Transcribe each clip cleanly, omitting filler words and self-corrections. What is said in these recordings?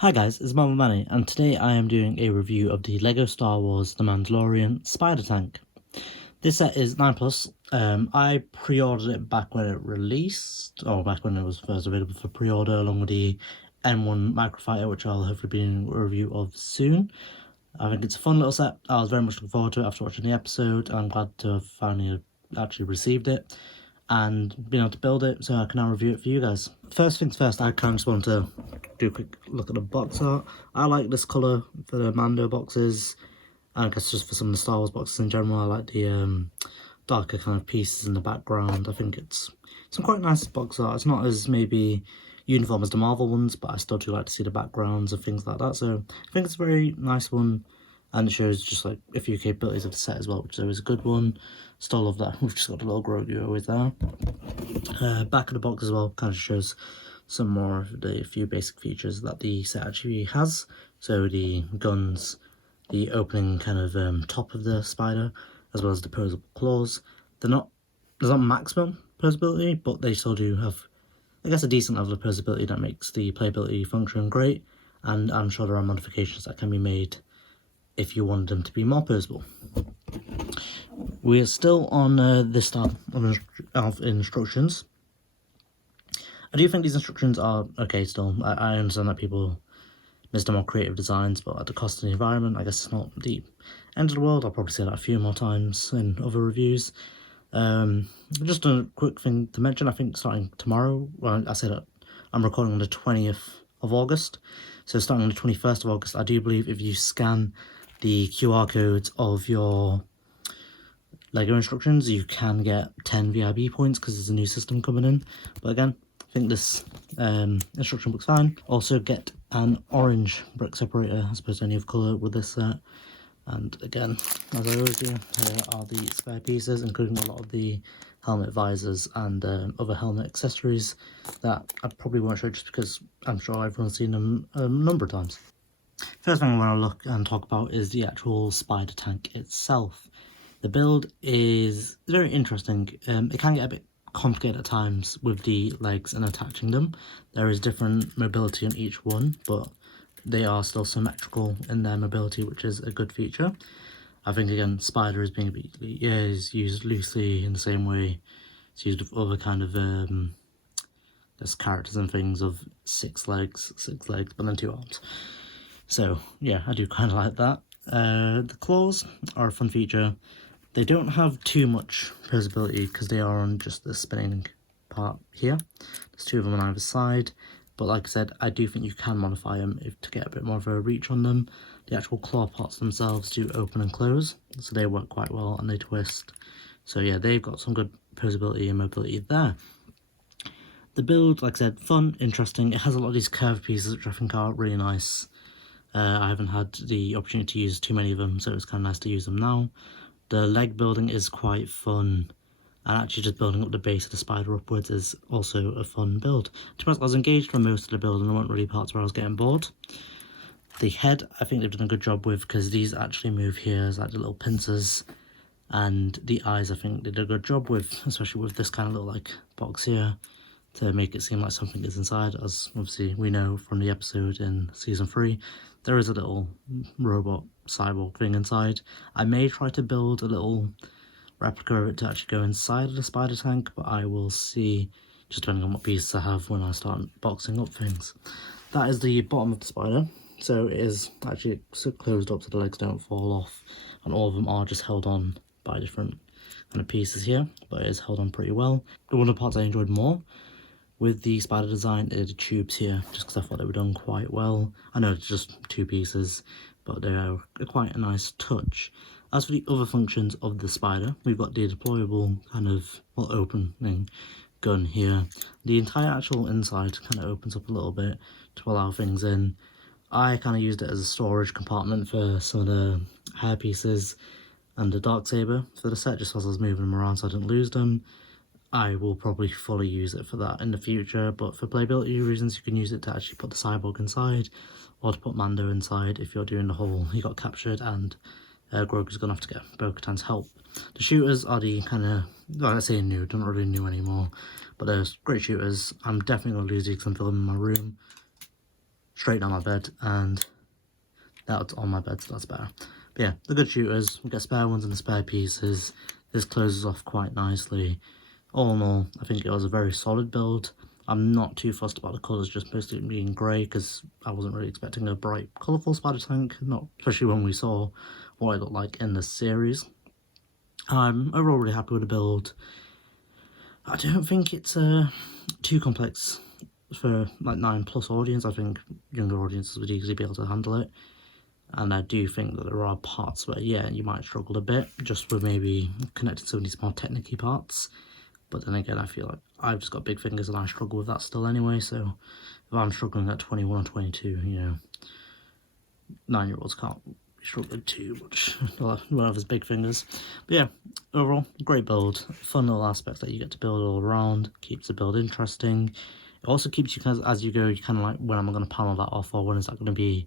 Hi guys, it's Mama Manny, and today I am doing a review of the LEGO Star Wars The Mandalorian Spider Tank. This set is 9 plus. I pre-ordered it back when it released, or back when it was first available for pre-order, along with the M1 Microfighter, which I'll hopefully be doing a review of soon. I think it's a fun little set. I was very much looking forward to it after watching the episode, and I'm glad to have finally actually received it and being able to build it so I can now review it for you guys. First things first, I kind of just want to do a quick look at the box art. I like this colour for the Mando boxes, and I guess just for some of the Star Wars boxes in general. I like the darker kind of pieces in the background. I think it's some quite nice box art. It's not as maybe uniform as the Marvel ones, but I still do like to see the backgrounds and things like that. So I think it's a very nice one, and it shows just like a few capabilities of the set as well, which is always a good one. Still love that. We've just got a little Grogu always there. Back of the box as well kind of shows some more of the few basic features that the set actually has. So the guns, the opening kind of top of the spider, as well as the posable claws. There's not maximum posability, but they still do have, I guess, a decent level of posability that makes the playability function great. And I'm sure there are modifications that can be made if you want them to be more posable. We are still on this start of instructions. I do think these instructions are okay still. I understand that people miss the more creative designs, but at the cost of the environment, I guess it's not the end of the world. I'll probably say that a few more times in other reviews. Just a quick thing to mention, I think starting tomorrow, well, I said that I'm recording on the 20th of August, so starting on the 21st of August, I do believe if you scan the QR codes of your LEGO instructions, you can get 10 VIB points because there's a new system coming in. But again, I think this instruction book's fine. Also get an orange brick separator as opposed to any other colour with this set. And again, as I always do, here are the spare pieces, including a lot of the helmet visors and other helmet accessories that I probably won't show just because I'm sure everyone's seen them a number of times. First thing I want to look and talk about is the actual spider tank itself. The build is very interesting. It can get a bit complicated at times with the legs and attaching them. There is different mobility on each one, but they are still symmetrical in their mobility, which is a good feature. I think again, spider is is used loosely in the same way it's used with other kind of there's characters and things of six legs, but then 2 arms. So yeah, I do kind of like that. The claws are a fun feature. They don't have too much posability because they are on just the spinning part here. There's 2 of them on either side, but like I said, I do think you can modify them to get a bit more of a reach on them. The actual claw parts themselves do open and close, so they work quite well and they twist. So yeah, they've got some good posability and mobility there. The build, like I said, fun, interesting. It has a lot of these curved pieces which I think are really nice. I haven't had the opportunity to use too many of them, so it's kind of nice to use them now. The leg building is quite fun, and actually just building up the base of the spider upwards is also a fun build. To be honest, I was engaged for most of the build and there weren't really parts where I was getting bored. The head, I think they've done a good job with, because these actually move here as like the little pincers, and the eyes I think they did a good job with, especially with this kind of little like box here, to make it seem like something is inside. As obviously we know from the episode in season 3, there is a little robot cyborg thing inside. I may try to build a little replica of it to actually go inside of the spider tank, but I will see, just depending on what pieces I have when I start boxing up things. That is the bottom of the spider, so it is actually closed up so the legs don't fall off, and all of them are just held on by different kind of pieces here, but it is held on pretty well. One of the parts I enjoyed more with the spider design is the tubes here, just because I thought they were done quite well. I know it's just 2 pieces, but they are quite a nice touch. As for the other functions of the spider, we've got the deployable kind of, well, opening gun here. The entire actual inside kind of opens up a little bit to allow things in. I kind of used it as a storage compartment for some of the hair pieces and the Darksaber for the set, just as I was moving them around so I didn't lose them. I will probably fully use it for that in the future, but for playability reasons you can use it to actually put the cyborg inside, or to put Mando inside if you're doing the whole he got captured and Grogu's gonna have to get Bo Katan's help. The shooters are the kind of, like I say new, they're not really new anymore, but they're great shooters. I'm definitely gonna lose these because I'm filming in my room. straight down my bed, and that's on my bed, so that's better. But yeah, the good shooters, we get spare ones and the spare pieces. This closes off quite nicely. All in all, I think it was a very solid build. I'm not too fussed about the colours, just mostly being grey, because I wasn't really expecting a bright, colourful spider tank, not especially when we saw what it looked like in the series. I'm overall really happy with the build. I don't think it's too complex for like 9+ audience. I think younger audiences would easily be able to handle it. And I do think that there are parts where, yeah, you might struggle a bit, just with maybe connecting some of these more technical parts. But then again, I feel like I've just got big fingers and I struggle with that still anyway, so if I'm struggling at 21 or 22, you know, 9-year-olds can't be struggling too much. One of his big fingers. But yeah, overall, great build. Fun little aspects that you get to build all around. Keeps the build interesting. It also keeps you, as you go, you kind of like, when am I going to panel that off, or when is that going to be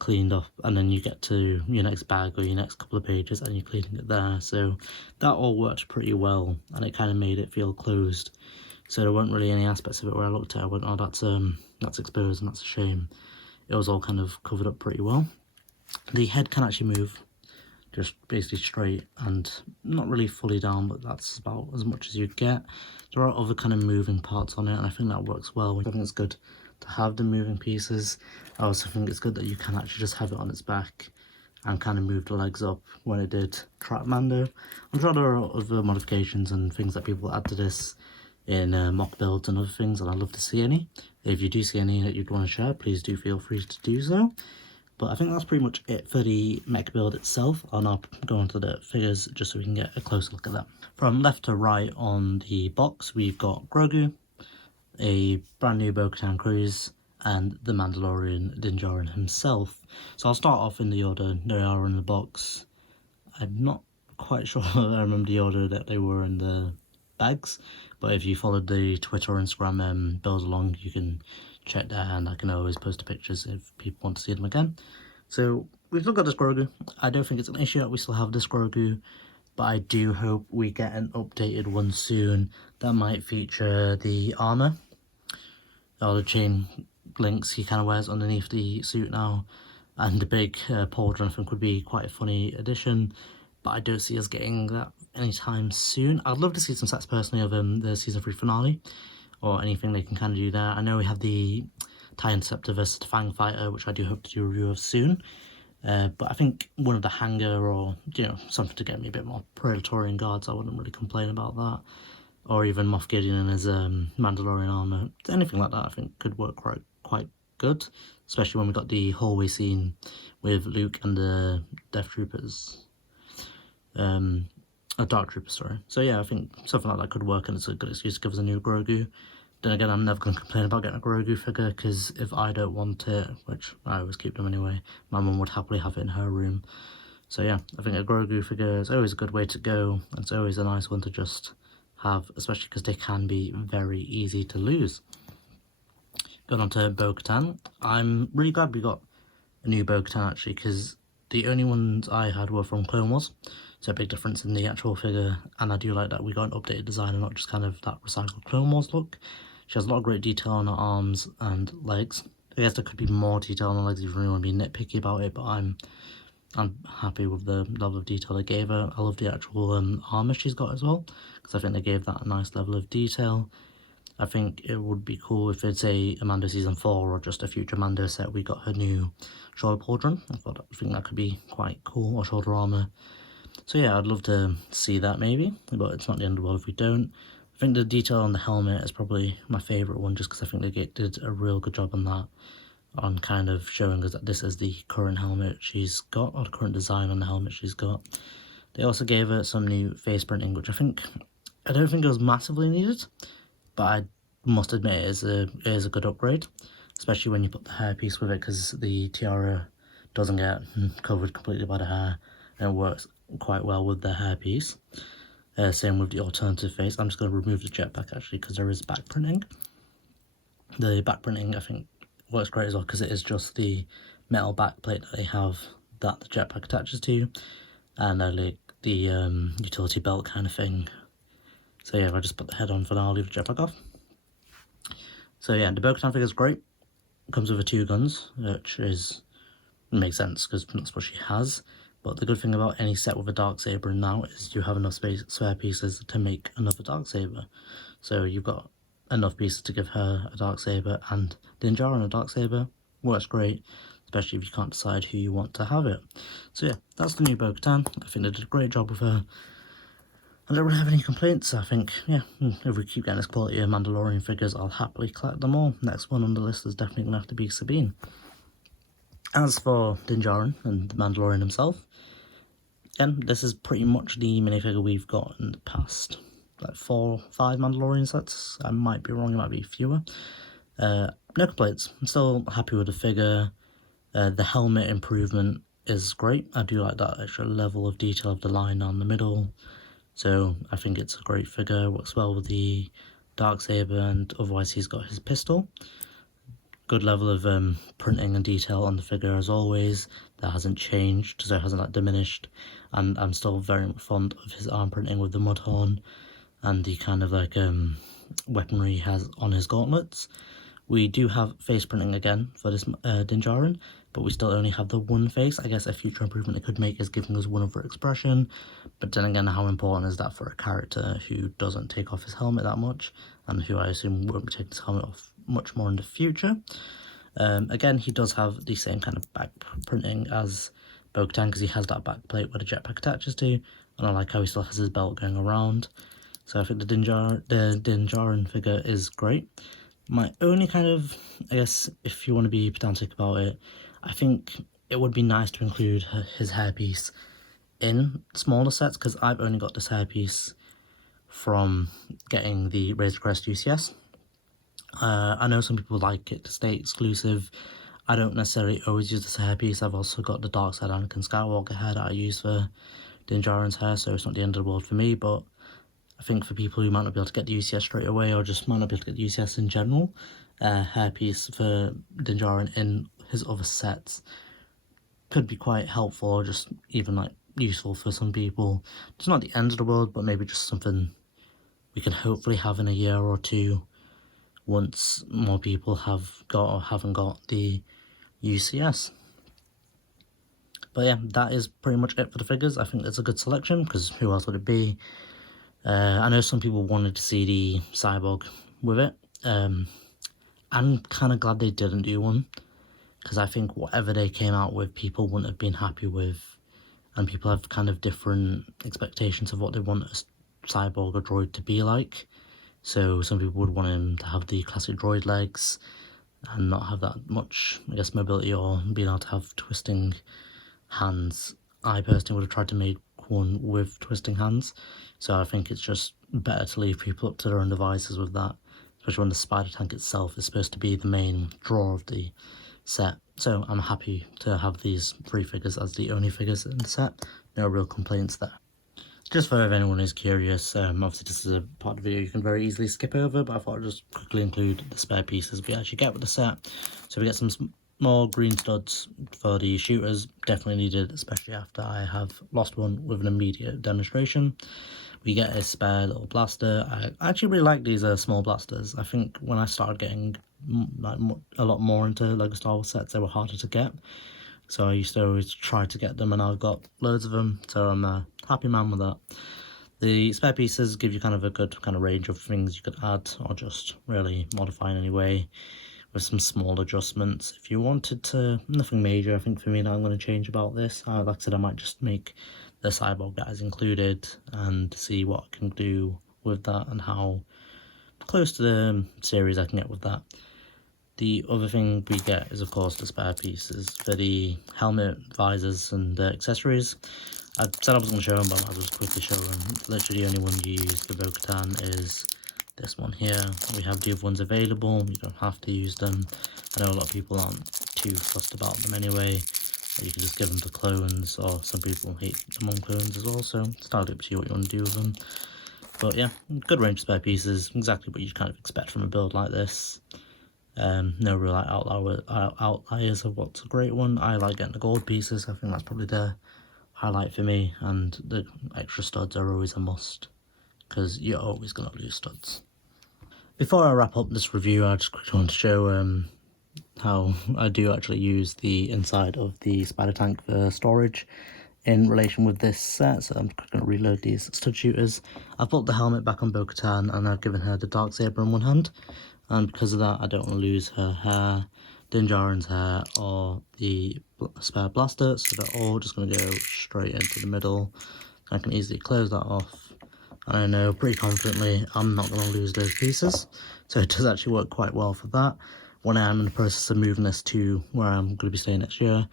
cleaned up, and then you get to your next bag or your next couple of pages and you're cleaning it there. So that all worked pretty well, and it kind of made it feel closed. So there weren't really any aspects of it where I looked at it, I went, oh, that's exposed and that's a shame. It was all kind of covered up pretty well. The head can actually move, just basically straight and not really fully down, but that's about as much as you get. There are other kind of moving parts on it, and I think that works well. I think it's good to have the moving pieces. I also think it's good that you can actually just have it on its back and kind of move the legs up when it did trap Mando. I'm sure there are other modifications and things that people add to this in mock builds and other things, and I'd love to see any. If you do see any that you'd want to share, please do feel free to do so. But I think that's pretty much it for the mech build itself. I'll now go on to the figures just so we can get a closer look at that. From left to right on the box, we've got Grogu, a brand new Bo Katan Enquiries, and the Mandalorian Din Djarin himself. So I'll start off in the order they are in the box. I'm not quite sure I remember the order that they were in the bags, but if you followed the Twitter or Instagram build along, you can check there, and I can always post the pictures if people want to see them again. So we've still got this Grogu. I don't think it's an issue that we still have this Grogu, but I do hope we get an updated one soon that might feature the armor or the chain links he kind of wears underneath the suit now, and the big pauldron. I think would be quite a funny addition, but I don't see us getting that anytime soon. I'd love to see some sets personally of the season 3 finale, or anything they can kind of do there. I know we have the TIE Interceptor versus the Fang Fighter, which I do hope to do a review of soon. But I think one of the hanger, or, you know, something to get me a bit more Praetorian guards, I wouldn't really complain about that. Or even Moff Gideon in his Mandalorian armor. Anything like that I think could work quite good. Especially when we got the hallway scene with Luke and the Death Troopers. Dark Troopers, sorry. So yeah, I think something like that could work, and it's a good excuse to give us a new Grogu. Then again, I'm never going to complain about getting a Grogu figure, because if I don't want it, which I always keep them anyway, my mum would happily have it in her room. So yeah, I think a Grogu figure is always a good way to go. It's always a nice one to just have, especially because they can be very easy to lose. Going on to Bo Katan, I'm really glad we got a new Bo Katan actually, because the only ones I had were from Clone Wars. So a big difference in the actual figure, and I do like that we got an updated design and not just kind of that recycled Clone Wars look. She has a lot of great detail on her arms and legs. I guess there could be more detail on her legs if you really want to be nitpicky about it, but I'm happy with the level of detail they gave her. I love the actual armor she's got as well, because I think they gave that a nice level of detail. I think it would be cool if it's a Mando Season 4 or just a future Mando set we got her new shoulder pauldron. I think that could be quite cool, or shoulder armor. So yeah, I'd love to see that maybe, but it's not the end of the world if we don't. I think the detail on the helmet is probably my favourite one, just because I think they did a real good job on that, on kind of showing us that this is the current helmet she's got, or the current design on the helmet she's got. They also gave her some new face printing, which I don't think it was massively needed, but I must admit it is a good upgrade, especially when you put the hairpiece with it, because the tiara doesn't get covered completely by the hair, and it works quite well with the hairpiece. Same with the alternative face. I'm just going to remove the jetpack actually, because there is back printing. The back printing I think works great as well, because it is just the metal back plate that they have that the jetpack attaches to, and like the utility belt kind of thing. So yeah, if I just put the head on for now, I'll leave the jetpack off. So yeah, the Bo Katan figure is great. comes with 2 guns, which makes sense because that's what she has. But the good thing about any set with a darksaber now is you have enough spare pieces to make another darksaber. So you've got enough pieces to give her a darksaber, and Din Djarin a darksaber works great, especially if you can't decide who you want to have it. So yeah, that's the new Bo Katan. I think they did a great job with her. I don't really have any complaints. I think, yeah, if we keep getting this quality of Mandalorian figures, I'll happily collect them all. Next one on the list is definitely going to have to be Sabine. As for Din Djarin and the Mandalorian himself, again, this is pretty much the minifigure we've got in the past, like 4 or 5 Mandalorian sets. I might be wrong, it might be fewer. No complaints. I'm still happy with the figure. The helmet improvement is great. I do like that extra level of detail of the line down the middle. So I think it's a great figure, works well with the darksaber, and otherwise he's got his pistol. Good level of printing and detail on the figure as always. That hasn't changed, so it hasn't like diminished. And I'm still very fond of his arm printing with the mudhorn and the kind of like weaponry he has on his gauntlets. We do have face printing again for this Din Djarin, but we still only have the one face. I guess a future improvement it could make is giving us one other expression, but then again, how important is that for a character who doesn't take off his helmet that much, and who I assume won't be taking his helmet off much more in the future. Again, he does have the same kind of back printing as Bo Katan, because he has that back plate where the jetpack attaches to, and I like how he still has his belt going around. So I think the Din Djarin figure is great. My only kind of, I guess, if you want to be pedantic about it, I think it would be nice to include his hairpiece in smaller sets, because I've only got this hairpiece from getting the Razor Crest UCS. I know some people like it to stay exclusive. I don't necessarily always use this hairpiece. I've also got the Dark Side Anakin Skywalker hair that I use for Din Djarin's hair, so it's not the end of the world for me, but I think for people who might not be able to get the UCS straight away, or just might not be able to get the UCS in general, hairpiece for Din Djarin in his other sets could be quite helpful, or just even like useful for some people. It's not the end of the world, but maybe just something we can hopefully have in a year or two once more people have got or haven't got the UCS. But yeah, that is pretty much it for the figures. I think it's a good selection, because who else would it be? I know some people wanted to see the cyborg with it. I'm kind of glad they didn't do one, because I think whatever they came out with, people wouldn't have been happy with, and people have kind of different expectations of what they want a cyborg or droid to be like. So some people would want him to have the classic droid legs and not have that much, I guess, mobility or being able to have twisting hands. I personally would have tried to make one with twisting hands, so I think it's just better to leave people up to their own devices with that, especially when the spider tank itself is supposed to be the main draw of the set. So I'm happy to have these 3 figures as the only figures in the set. No real complaints there. Just for if anyone is curious, obviously this is a part of the video you can very easily skip over, but I thought I'd just quickly include the spare pieces we actually get with the set. So we get some more green studs for the shooters, definitely needed, especially after I have lost one with an immediate demonstration. We get a spare little blaster. I actually really like these small blasters. I think when I started getting a lot more into LEGO Star Wars sets, they were harder to get. So I used to always try to get them, and I've got loads of them, so I'm a happy man with that. The spare pieces give you kind of a good kind of range of things you could add, or just really modify in any way, with some small adjustments if you wanted to. Nothing major. I think for me now I'm going to change about this. Like I said, I might just make the cyborg guys included and see what I can do with that and how close to the series I can get with that. The other thing we get is, of course, the spare pieces for the helmet, visors, and accessories. I said I was going to show them, but I might as well just quickly show them. Literally the only one you use for Bo Katan is this one here. We have the other ones available. You don't have to use them. I know a lot of people aren't too fussed about them anyway. You can just give them to clones, or some people hate them on clones as well, so it's entirely up to you what you want to do with them. But yeah, good range of spare pieces, exactly what you kind of expect from a build like this. No real like outliers of what's a great one. I like getting the gold pieces. I think that's probably the highlight for me, and the extra studs are always a must, because you're always going to lose studs. Before I wrap up this review, I just quickly want to show how I do actually use the inside of the spider tank for storage in relation with this set. So I'm going to reload these stud shooters. I've put the helmet back on Bo Katan and I've given her the dark saber in one hand, and because of that I don't want to lose her hair, Din Djarin's hair, or the spare blaster, so they're all just going to go straight into the middle. I can easily close that off. I know pretty confidently I'm not going to lose those pieces, so it does actually work quite well for that. When I am in the process of moving this to where I'm going to be staying next year,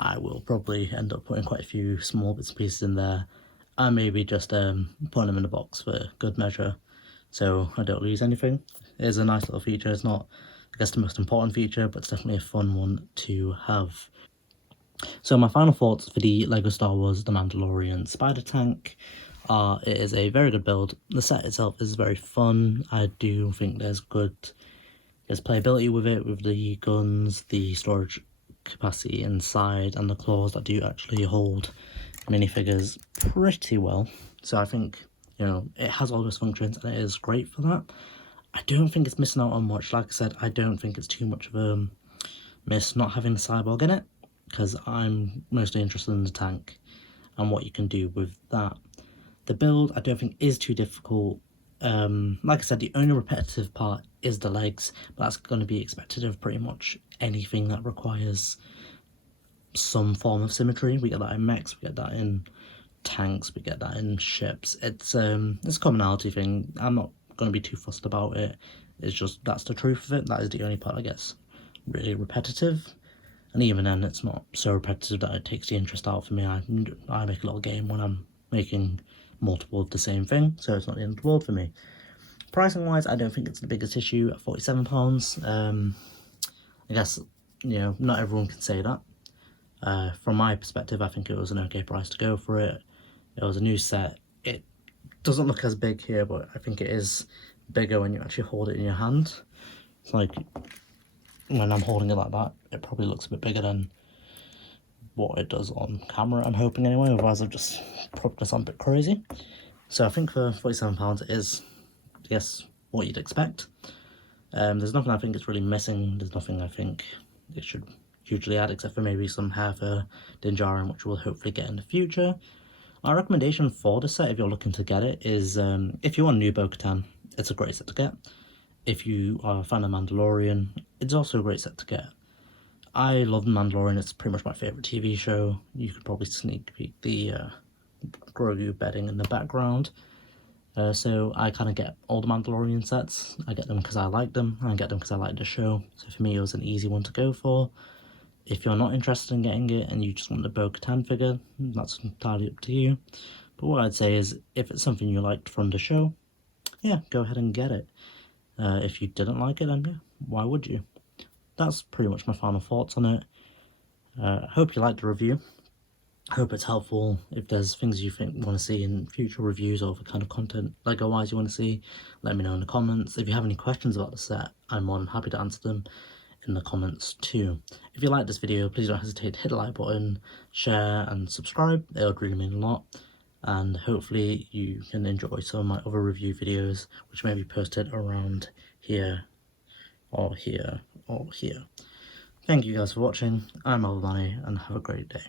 I will probably end up putting quite a few small bits and pieces in there, and maybe just putting them in a box for good measure, so I don't lose anything. It is a nice little feature. It's not, I guess, the most important feature, but it's definitely a fun one to have. So my final thoughts for the LEGO Star Wars The Mandalorian Spider Tank are, it is a very good build. The set itself is very fun. I do think there's playability with it, with the guns, the storage capacity inside, and the claws that do actually hold minifigures pretty well. So I think, you know, it has all those functions and it is great for that. I don't think it's missing out on much. Like I said, I don't think it's too much of a miss not having the cyborg in it, because I'm mostly interested in the tank and what you can do with that. The build I don't think is too difficult. Like I said, the only repetitive part is the legs, but that's going to be expected of pretty much anything that requires some form of symmetry. We get that in mechs, we get that in tanks, we get that in ships. It's a commonality thing. I'm not going to be too fussed about it. It's just, that's the truth of it. That is the only part that gets really repetitive, and even then it's not so repetitive that it takes the interest out for me. I make a little game when I'm making multiple of the same thing, so it's not the end of the world for me. Pricing wise, I don't think it's the biggest issue at £47. I guess, you know, not everyone can say that. From my perspective, I think it was an okay price to go for it. It was a new set. It doesn't look as big here, but I think it is bigger when you actually hold it in your hand. It's like, when I'm holding it like that, it probably looks a bit bigger than what it does on camera, I'm hoping anyway, otherwise I've just probably sound a bit crazy. So I think for £47 it is, I guess, what you'd expect. There's nothing I think it's really missing. There's nothing I think it should hugely add, except for maybe some hair for Din Djarin, which we'll hopefully get in the future. Our recommendation for the set, if you're looking to get it, is if you want a new Bo Katan, it's a great set to get. If you are a fan of Mandalorian, it's also a great set to get. I love Mandalorian, it's pretty much my favourite TV show. You could probably sneak peek the Grogu bedding in the background. So I kind of get all the Mandalorian sets. I get them because I like them, and I get them because I like the show. So for me it was an easy one to go for. If you're not interested in getting it and you just want the Bo Katan figure, that's entirely up to you. But what I'd say is, if it's something you liked from the show, yeah, go ahead and get it. If you didn't like it, then yeah, why would you? That's pretty much my final thoughts on it. Hope you liked the review. Hope it's helpful. If there's things you think you want to see in future reviews, or the kind of content Lego-wise you want to see, let me know in the comments. If you have any questions about the set, I'm more than happy to answer them in the comments too. If you like this video, please don't hesitate to hit the like button, share and subscribe. It would really mean a lot. And hopefully you can enjoy some of my other review videos, which may be posted around here or here or here. Thank you guys for watching. I'm Albani, and have a great day.